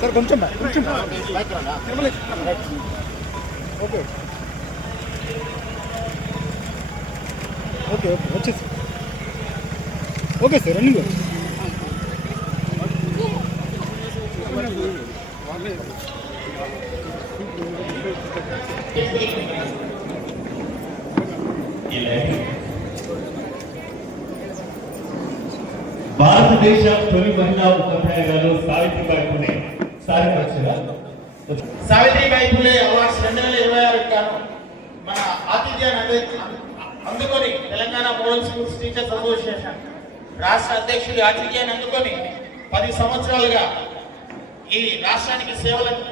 Sir కొంచెం okay okay okay వచ్చేసి okay sir running భారతదేశ తొలి మహిళా ఉపాధ్యాయురాలు సావిత్రిబాయి పులే సావిత్రిబాయి పులే అవార్డ్స్ 2026 గాను మన ఆతిథ్యాన్ని అందుకొని Telangana model schools teachers association రాష్ట్ర అధ్యక్షులు ఆతిథ్యాన్ని అందుకొని 10 సంవత్సరాలుగా ఈ రాష్ట్రానికి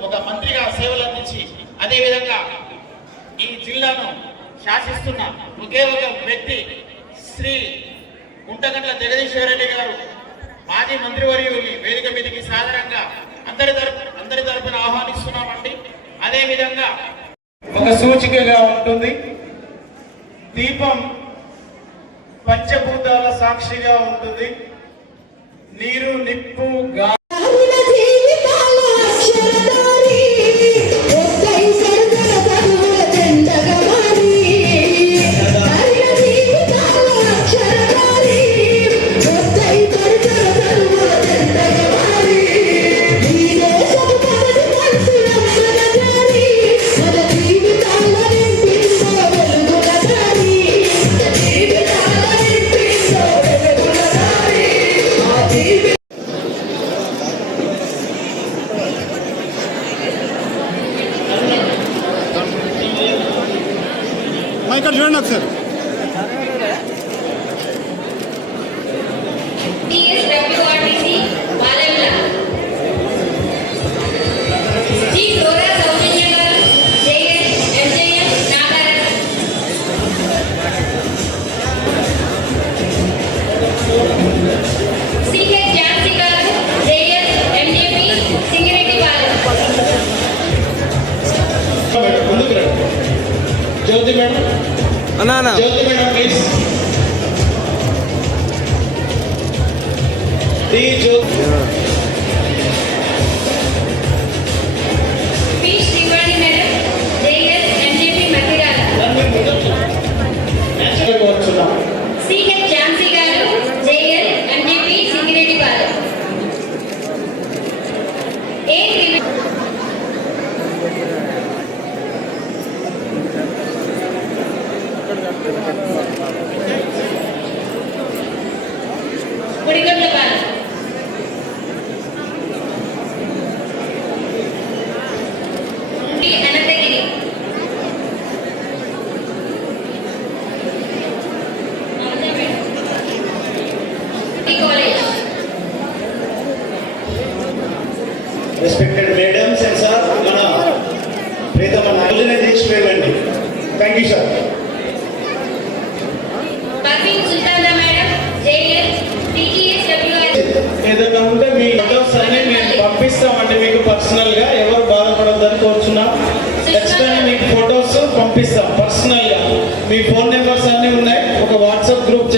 ఒక మంత్రిగా సేవలు అందించి అదేవిధంగా ఈ జిల్లాను శాసిస్తున్న ఒకే ఒక వ్యక్తి శ్రీ గుంటగండ్ల జగదీశ్వర్ రెడ్డి గారు మాజీ మంత్రివర్యుని వేదిక మీదకి సాధారణంగా అందరి తరపున ఆహ్వానిస్తున్నామండి. అదేవిధంగా ఒక సూచికగా ఉంటుంది. దీపం పంచభూతాల సాక్షిగా ఉంటుంది. నీరు, నిప్పు, గాలి ఇక్కడ చూడండి ఒకసారి Jyothi madam Jyothi madam please. D Jyothi P Srivani madam JS MJP Makirala CH Jhansi garu JS MJP Singireddy Palem ఏ Gudigonda Palem Anantagiri college. Respected madams and sir, మన ప్రీతమ నాయకులనే తీసిపోయండి. Thank you sir. ఏదైనా ఉంటే మీ ఫోటోస్ అన్ని మేము పంపిస్తామండి మీకు పర్సనల్ గా. ఎవరు బాధపడద్దని కోరుచున్నాం. ఖచ్చితంగా మీకు ఫొటోస్ పంపిస్తాం పర్సనల్ గా. మీ ఫోన్ నెంబర్స్ అన్ని ఉన్నాయి. ఒక వాట్సాప్ గ్రూప్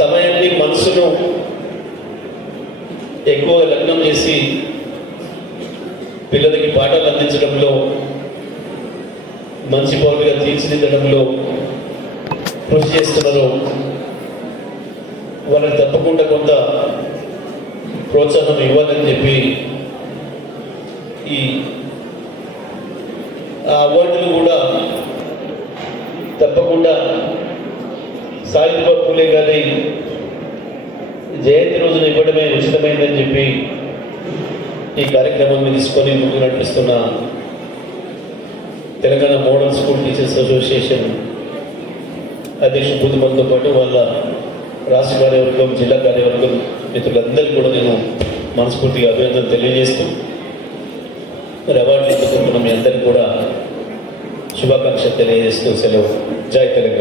సమయాన్ని మనసును ఎక్కువ లగ్నం చేసి పిల్లలకి పాఠాలు అందించడంలో, మంచి పౌరులుగా తీర్చిదిద్దడంలో కృషి చేస్తున్నారు. వాళ్ళని తప్పకుండా కొంత ప్రోత్సాహం ఇవ్వాలని చెప్పి ఈ అవార్డులు కూడా తప్పకుండా సావిత్రిబాయి పూలే గారి జయంతి రోజున ఇవ్వడమే ఉచితమైందని చెప్పి ఈ కార్యక్రమాన్ని తీసుకొని ముందుకు నడిపిస్తున్న Telangana model school teachers association అధ్యక్షుడు బుద్ధిమంతో పాటు వాళ్ళ రాష్ట్ర కార్యవర్గం, జిల్లా కార్యవర్గం మిత్రులందరికీ కూడా నేను మనస్ఫూర్తిగా అభినందనలు తెలియజేస్తూ మరి అవార్డులు అందుకుంటున్న మీ అందరికీ కూడా శుభాకాంక్షలు తెలియజేస్తూ సెలవు. జై తెలంగాణ.